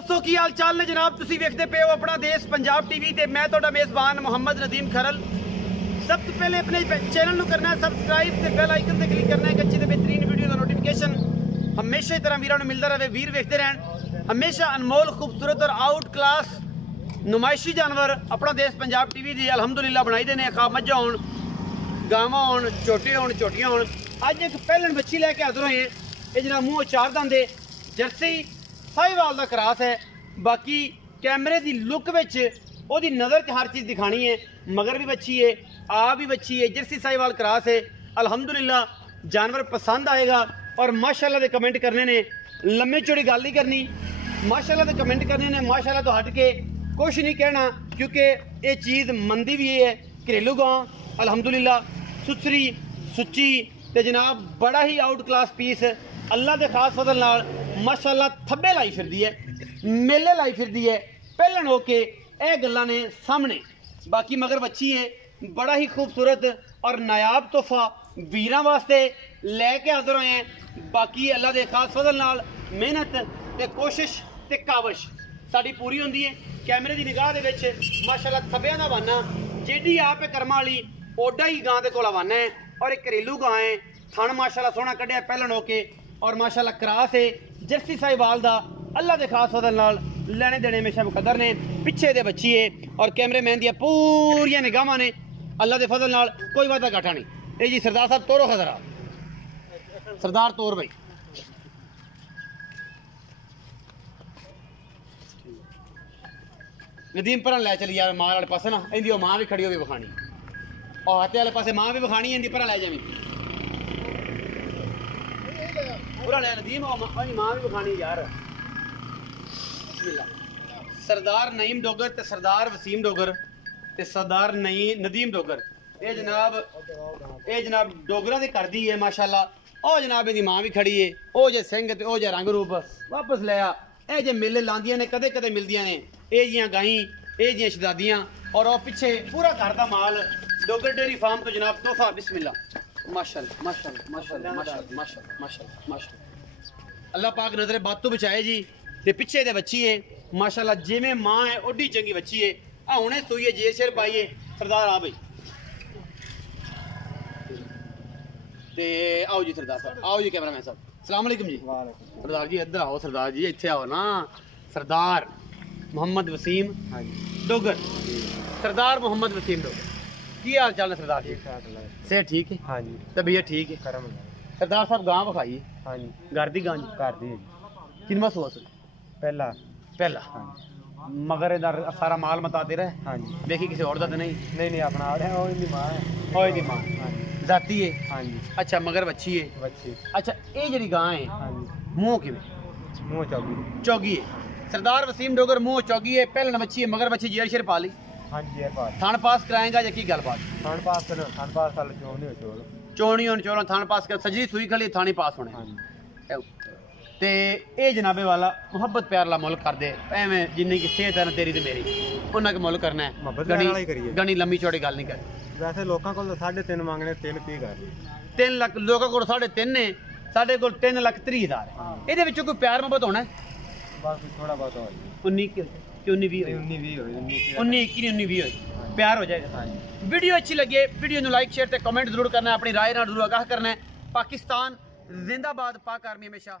दोस्तों की हाल चाल ने जनाब तुसी वेखते पे हो अपना देश पंजाब टीवी ते मैं तोड़ा मेज़बान मोहम्मद नदीम खरल। सब तो पहले अपने चैनल को करना है सबसक्राइब ते बेल आइकन ते क्लिक करना है अच्छी ते बेहतरीन वीडियो का नोटिफिकेशन हमेशा ही तरह वीरों मिलता रहे। वीर वेखते रहन हमेशा अनमोल खूबसूरत और आउट क्लास नुमाइशी जानवर अपना देश पंजाब टीवी दी अलहमदुलिल्लाह बनाई देने खा मज्जा होन गावां होन झोटियां होन। अज एक पहलन बच्ची लैके हाजिर होए ये जना मूँह चार दंदे जर्सी साहिवाल का क्रास है। बाकी कैमरे की लुक विच ओदी नज़र च हर चीज़ दिखानी है। मगर भी बच्ची है आ भी बच्ची है जर्सी साहिवाल क्रास है। अल्हम्दुलिल्लाह जानवर पसंद आएगा और माशाल्लाह दे कमेंट करने ने लम्बी चौड़ी गल नहीं करनी। माशाल्लाह दे कमेंट करने ने माशाल्लाह तो हट के कुछ नहीं कहना क्योंकि ये चीज़ मंदी भी है। घरेलू गांव अल्हम्दुलिल्लाह सुथरी सुच्ची ते जनाब बड़ा ही आउट क्लास पीस अल्लाह के खास फजल नाल माशाल्लाह थब्बे लाई फिरदी है मेले लाई फिरदी है पहलन होके ए गल्लां ने सामने। बाकी मगर बच्ची है बड़ा ही खूबसूरत और नायाब तोहफा वीरां वास्ते लैके हाजिर होए हैं। बाकी अल्लाह के खास फजल नाल मेहनत ते कोशिश ते काविश साडी पूरी होंदी है। कैमरे की निगाह दे विच माशाल्लाह थब्बियां दा वाना जेडी आप कर्मा वाली ओडा ही गां दे कोल वाना है और एक घरेलू गां है। थण माशाल्लाह सोहना कढ़िया पहलन होके और माशाल्लाह क्रास है जर्सी साहिवाल दा अल्लाह के खास फजल नाल लेने देने हमेशा मुकद्दर ने। पिछे दे बच्ची है और कैमरे मैन दियां पूरियां निगाहां ने अल्लाह के फजल नाल कोई वादा घाटा नहीं। ये जी सरदार साहब तोरो खजरा सरदार तोर भाई नदीम पर लै चली यार मां वाले पास ना इंदी मां भी खड़ी हो भी विखानी और हाथे वाले पासे मां भी विखानी इंदी पर लै जावी पूरा ले नदीम मां भी विखानी यार। सरदार नईम डोगर ते सरदार वसीम डोगर ते सरदार नदीम डोगर ये जनाब डोगरा दी करदी है माशाल्लाह। ओ जनाब इहदी मां भी खड़ी है ओ जे सिंह ते ओ जे रंग रूप वापस लिया ए जे मेले लांदियां ने कदे कदे मिलदियां ने ए जियां गाई ए जियां शहजादियां और ओ पिछे पूरा घर दा माल डोगर डेयरी फार्म तो जनाब तोहफा बिस्मिल्लाह माशाल्लाह माशाल्लाह माशाल्लाह माशाल्लाह माशाल्लाह माशाल्लाह माशाल्लाह अल्लाह पाक नजरे बात तो बचाए जी। ते पिछे दे बच्ची है माशाल्लाह जिवें मां है ओडी चंगी बच्ची है। आ हुणे सोई है जेर शेर पाई है सरदार आ भाई ते आओ जी सरदार साहब आओ जी कैमरामैन साहब अस्सलाम वालेकुम जी। सरदार जी इधर आओ सरदार जी इत्थे आओ ना। सरदार मोहम्मद वसीम डोगर सरदार मोहम्मद वसीम डोगर की हाल चाल है सरदार जी? सेहत ठीक है? हाँ जी तबीयत ठीक है करम सरदार साहब गांव विखाई? हाँ जी घर दी गां घर दी किनवा सुआ पहला पहला हाँ। मगर इधर सारा माल मताते रहे? हाँ जी देखी किसी और दा तो नहीं अपना है ओ इनदी मां है ओ इनदी मां हाँ जी जाती है? हाँ जी अच्छा मगर बच्ची है बच्ची अच्छा ये जड़ी गां है हाँ जी मुंह किवें मुंह चौगी है सरदार वसीम डोगर मुंह चौगी है पहलन बच्ची है मगर बच्ची जेर शेर पा ली? हाँ जी जेर पास थान पास कराएगा या की गलबात? थान पास वाले चोनी होनी चोर थान पास कर सजरी सुई खली थानी पास होने। हाँ जी ते ए जनाबे वाला मुहब्बत प्यार ला मुल कर दे एवें जिन्नी की सेहत है ना तेरी ते मेरी उन्ना के मुल करना है गणी लंबी चौड़ी गल नहीं कर। वैसे लोगों को 3.5 मांगने 3 की कर 3 लाख लोगों को 3.5 ने साडे को 3,30,000 ਇਹਦੇ ਵਿੱਚੋਂ ਕੋਈ ਪਿਆਰ ਮੁਹੱਬਤ ਹੋਣਾ बस थोड़ा बहुत हो 19 कि 19 20 19 21 20 प्यार हो जाएगा। वीडियो अच्छी लगे वीडियो ਨੂੰ लाइक शेयर ते कमेंट जरूर करना है अपनी राय ਨਾਲ जरूर आगाह करना है। पाकिस्तान जिंदाबाद पाक आर्मी हमेशा